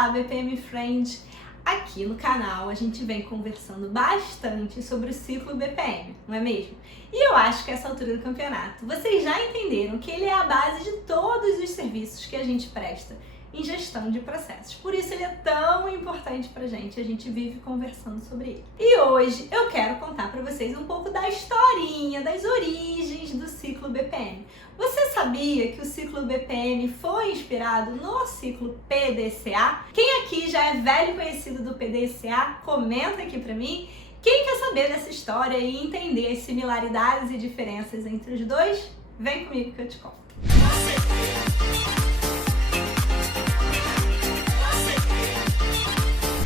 Olá, BPM Friend! Aqui no canal a gente vem conversando bastante sobre o ciclo BPM, não é mesmo? E eu acho que a essa altura do campeonato vocês já entenderam que ele é a base de todos os serviços que a gente presta em gestão de processos. Por isso ele é tão importante pra gente, a gente vive conversando sobre ele. E hoje eu quero contar pra vocês um pouco da historinha, das origens do ciclo BPM. Você sabia que o ciclo BPM foi inspirado no ciclo PDCA? Quem aqui já é velho conhecido do PDCA, comenta aqui pra mim. Quem quer saber dessa história e entender as similaridades e diferenças entre os dois, vem comigo que eu te conto.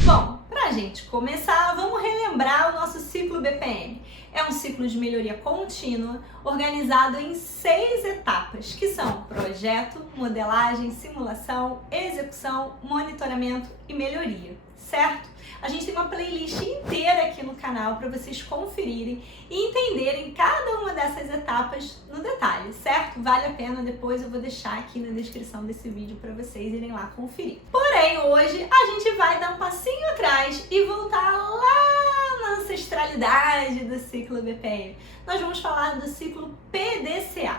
Bom, pra gente começar, vamos relembrar o nosso ciclo BPM. É um ciclo de melhoria contínua, organizado em 6 etapas, que são projeto, modelagem, simulação, execução, monitoramento e melhoria, certo? A gente tem uma playlist inteira aqui no canal para vocês conferirem e entenderem cada uma dessas etapas no detalhe, certo? Vale a pena, depois eu vou deixar aqui na descrição desse vídeo para vocês irem lá conferir. Porém, hoje a gente vai dar um passinho atrás e voltar lá na ancestralidade do ciclo BPM. Nós vamos falar do ciclo PDCA.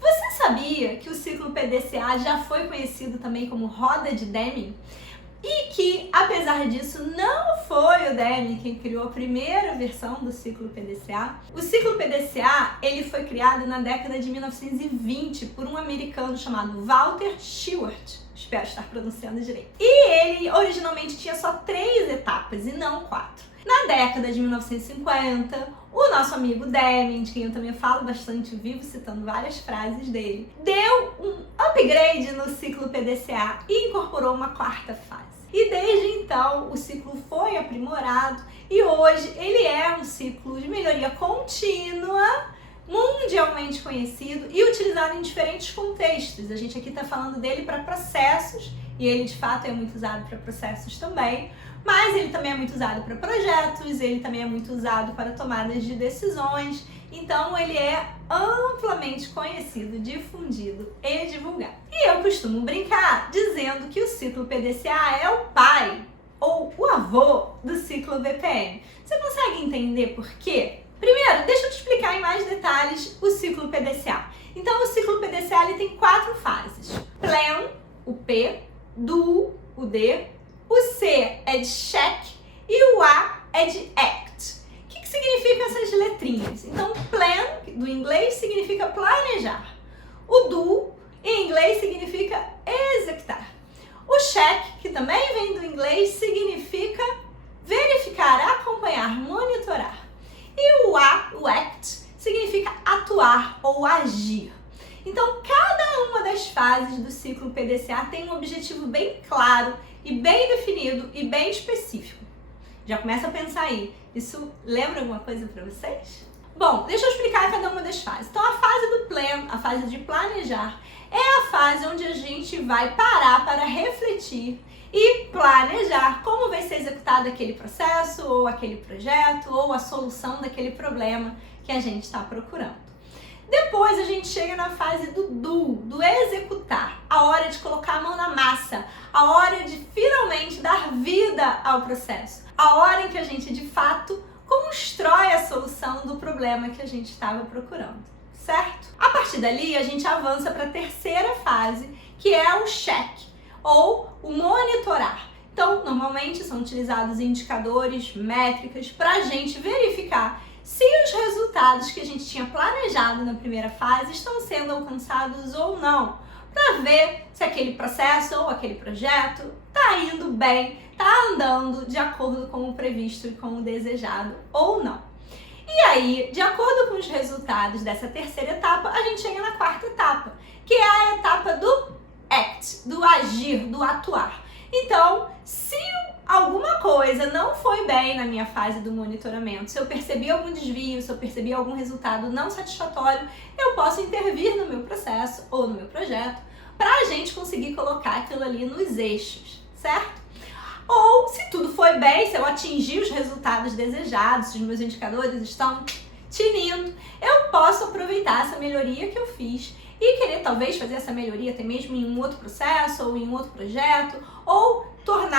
Você sabia que o ciclo PDCA já foi conhecido também como roda de Deming? E que, apesar disso, não foi o Deming quem criou a primeira versão do ciclo PDCA. O ciclo PDCA ele foi criado na década de 1920 por um americano chamado Walter Shewhart. Espero estar pronunciando direito. E ele originalmente tinha só 3 etapas e não 4. Na década de 1950, o nosso amigo Deming, de quem eu também falo bastante, vivo citando várias frases dele, deu um upgrade no ciclo PDCA e incorporou uma 4ª fase. E desde então o ciclo foi aprimorado e hoje ele é um ciclo de melhoria contínua, mundialmente conhecido e utilizado em diferentes contextos. A gente aqui está falando dele para processos e ele de fato é muito usado para processos também, mas ele também é muito usado para projetos, ele também é muito usado para tomadas de decisões, então ele é amplamente conhecido, difundido e divulgado. E eu costumo brincar dizendo que o ciclo PDCA é o pai ou o avô do ciclo BPM. Você consegue entender por quê? Primeiro, deixa eu te explicar em mais detalhes o ciclo PDCA. Então o ciclo PDCA ele tem 4 fases. Plan, o P, Do, o D, o C é de check e o A é de act. O que significam essas letrinhas? Então, plan, do inglês, significa planejar. O do, em inglês, significa executar. O check, que também vem do inglês, significa verificar, acompanhar, monitorar. E o A, o act, significa atuar ou agir. Então, cada uma das fases do ciclo PDCA tem um objetivo bem claro e bem definido e bem específico. Já começa a pensar aí, isso lembra alguma coisa para vocês? Bom, deixa eu explicar cada uma das fases. Então, a fase do plan, a fase de planejar, é a fase onde a gente vai parar para refletir e planejar como vai ser executado aquele processo, ou aquele projeto, ou a solução daquele problema que a gente está procurando. Depois a gente chega na fase do executar, a hora de colocar a mão na massa, a hora de finalmente dar vida ao processo, a hora em que a gente de fato constrói a solução do problema que a gente estava procurando, certo? A partir dali a gente avança para a 3ª fase, que é o check, ou o monitorar. Então, normalmente são utilizados indicadores, métricas, para a gente verificar se os resultados que a gente tinha planejado na primeira fase estão sendo alcançados ou não, para ver se aquele processo ou aquele projeto está indo bem, está andando de acordo com o previsto e com o desejado ou não. E aí, de acordo com os resultados dessa 3ª etapa, a gente chega na 4ª etapa, que é a etapa do act, do agir, do atuar. Então, se alguma coisa não foi bem na minha fase do monitoramento, se eu percebi algum desvio, se eu percebi algum resultado não satisfatório, eu posso intervir no meu processo ou no meu projeto para a gente conseguir colocar aquilo ali nos eixos, certo? Ou se tudo foi bem, se eu atingir os resultados desejados, se os meus indicadores estão tinindo, eu posso aproveitar essa melhoria que eu fiz e querer talvez fazer essa melhoria até mesmo em um outro processo ou em um outro projeto, ou tornar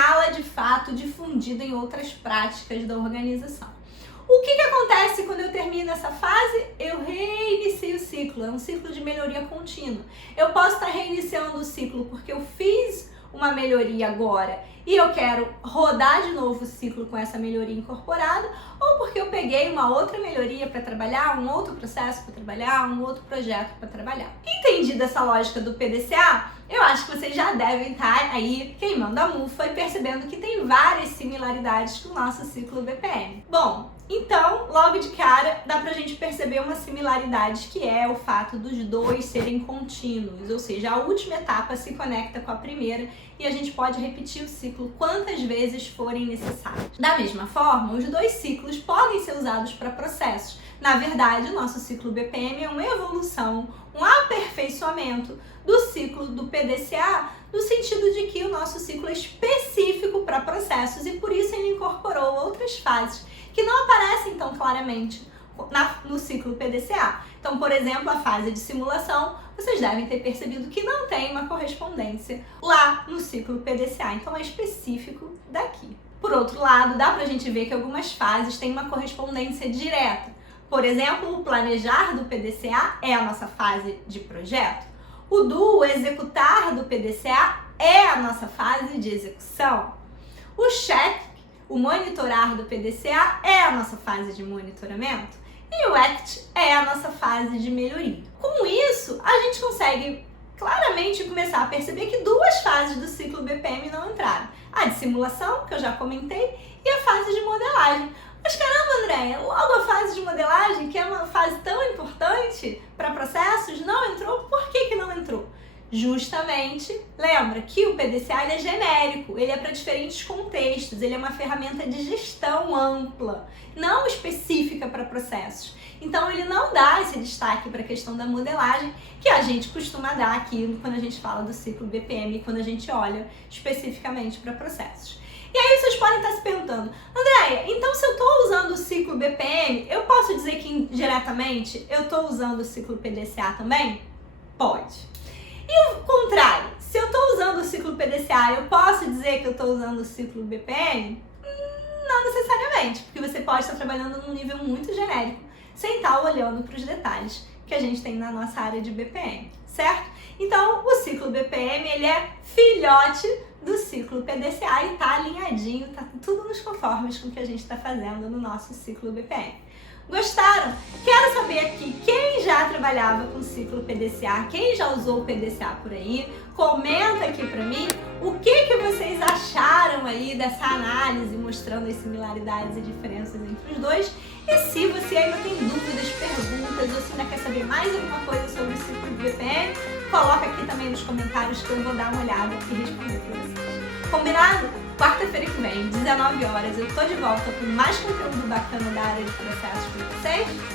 fato difundido em outras práticas da organização. O que acontece quando eu termino essa fase? Eu reinicio o ciclo, é um ciclo de melhoria contínua. Eu posso estar reiniciando o ciclo porque eu fiz uma melhoria agora e eu quero rodar de novo o ciclo com essa melhoria incorporada, ou porque eu peguei uma outra melhoria para trabalhar, um outro processo para trabalhar, um outro projeto para trabalhar. Entendida essa lógica do PDCA, eu acho que vocês já devem estar aí queimando a mufa e percebendo que tem várias similaridades com o nosso ciclo BPM. Bom, então, logo de cara, dá pra gente perceber uma similaridade, que é o fato dos dois serem contínuos, ou seja, a última etapa se conecta com a primeira e a gente pode repetir o ciclo quantas vezes forem necessárias. Da mesma forma, os dois ciclos podem ser usados para processos. Na verdade, o nosso ciclo BPM é uma evolução, um aperfeiçoamento do ciclo do PDCA, no sentido de que o nosso ciclo é específico para processos e por isso ele incorporou outras fases que não aparecem tão claramente no ciclo PDCA. Então, por exemplo, a fase de simulação, vocês devem ter percebido que não tem uma correspondência lá no ciclo PDCA, então é específico daqui. Por outro lado, dá pra gente ver que algumas fases têm uma correspondência direta. Por exemplo, o planejar do PDCA é a nossa fase de projeto. O executar do PDCA é a nossa fase de execução. O check, o monitorar do PDCA é a nossa fase de monitoramento. E o act é a nossa fase de melhoria. Com isso, a gente consegue claramente começar a perceber que duas fases do ciclo BPM não entraram. A de simulação, que eu já comentei, e a fase de modelagem. Mas caramba, Andréia, logo a fase de modelagem, que é uma fase tão importante para processos, não entrou? Por que não entrou? Justamente, lembra que o PDCA ele é genérico, ele é para diferentes contextos, ele é uma ferramenta de gestão ampla, não específica para processos. Então ele não dá esse destaque para a questão da modelagem que a gente costuma dar aqui quando a gente fala do ciclo BPM, quando a gente olha especificamente para processos. E aí vocês podem estar se perguntando, Andréia, então se eu estou usando o ciclo BPM, eu posso dizer que indiretamente eu estou usando o ciclo PDCA também? Pode. E o contrário, se eu estou usando o ciclo PDCA, eu posso dizer que eu estou usando o ciclo BPM? Não necessariamente, porque você pode estar trabalhando num nível muito genérico, sem estar olhando para os detalhes que a gente tem na nossa área de BPM, certo? Então, o ciclo BPM, ele é filhote do ciclo PDCA e tá alinhadinho, tá tudo nos conformes com o que a gente está fazendo no nosso ciclo BPM. Gostaram? Quero saber aqui quem já trabalhava com ciclo PDCA, quem já usou o PDCA por aí, comenta aqui pra mim o que vocês acharam aí dessa análise mostrando as similaridades e diferenças entre os dois. E se você ainda tem dúvidas, perguntas ou se ainda quer saber mais alguma coisa sobre o ciclo BPM, coloca aqui também nos comentários que eu vou dar uma olhada e responder pra vocês. Combinado? Quarta-feira que vem, 19 horas, eu tô de volta com mais conteúdo bacana da área de processos para vocês.